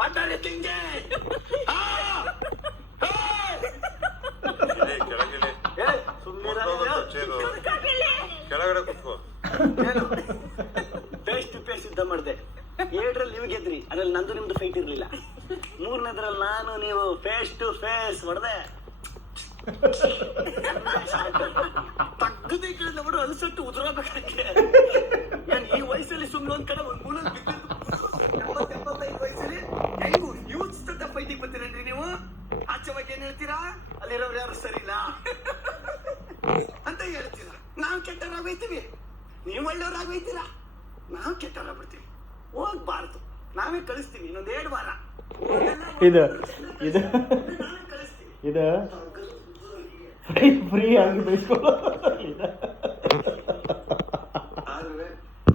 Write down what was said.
ಮಾತಾಡಿ ತಿಂಗೆ ಕೆಳಗಡೆ ಕುತ್ಕೋ. ಫೇಸ್ ಟು ಫೇಸ್ ಯುದ್ಧ ಮಾಡಿದೆ. 7ರಲ್ಲಿ ನೀವು ಗೆದ್ರಿ, ಅದ್ರಲ್ಲಿ ನಂದು ನಿಮ್ದು ಫೈಟ್ ಇರ್ಲಿಲ್ಲ. 3ನೇದ್ರಲ್ಲಿ ನಾನು ನೀವು ಫೇಸ್ ಟು ಫೇಸ್ ಹೊಡೆದೆ. ತಗ್ಗದ ಕಡೆ ಬಿಡು ಅನ್ಸಟ್ಟು ಉದುರಬೇಕಾದ್ರೆ ಈ ವಯಸ್ಸಲ್ಲಿ ಸುಮ್ಮನೆ ಒಂದ್ ಕಡೆ ಒಂದ್ ಮೂಲ 75 ವಯಸ್ಸಲ್ಲಿ ಹೆಂಗು ಯೂತ್ ಫೈಟಿಂಗ್ ಬರ್ತೀರೇನ್ರಿ ನೀವು? ಆಚೆ ಬಗ್ಗೆ ಏನ್ ಹೇಳ್ತೀರಾ? ಅಲ್ಲಿರೋರು ಯಾರು ಸರಿ ಇಲ್ಲ ಅಂತ ಹೇಳ್ತೀರಾ. ನಾವ್ ಕೆಟ್ಟವರಾಗೋಯ್ತೀವಿ, ನೀವು ಒಳ್ಳೆಯವ್ರಾಗೋಯ್ತೀರಾ. ನಾವು ಕೆಟ್ಟವರಾಗ್ಬಿಡ್ತೀವಿ. ಹೋಗ್ಬಾರ್ದು, ನಾವೇ ಕಳಿಸ್ತೀವಿ. ಇನ್ನೊಂದ್ 2 ವಾರ ಇದು ನಾವೇ ಕಳಿಸ್ತೀವಿ. ಇದು ಫ್ರೀ ಆಗಿ ಬೈಸ್ಕೊಳ್ಳೋ